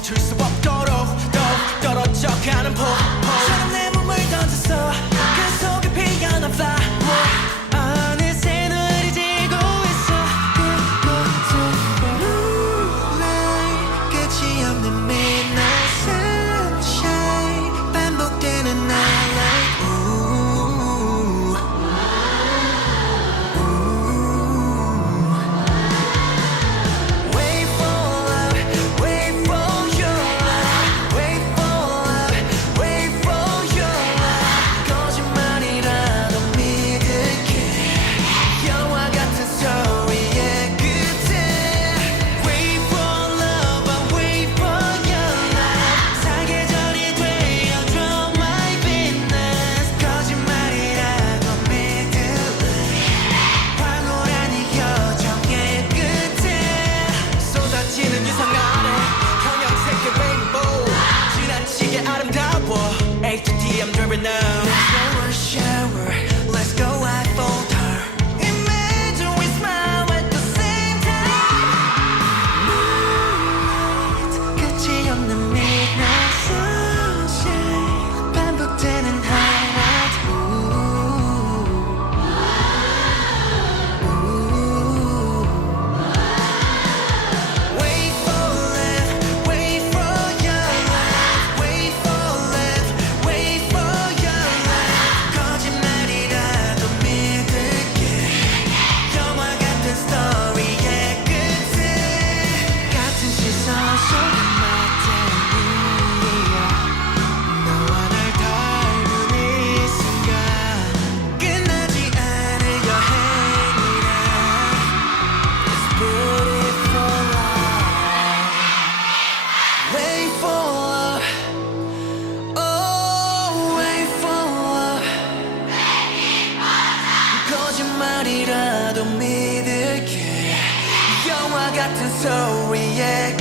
멈출 수 없죠 now. 말이라도 믿을게. 영화 같은 소리에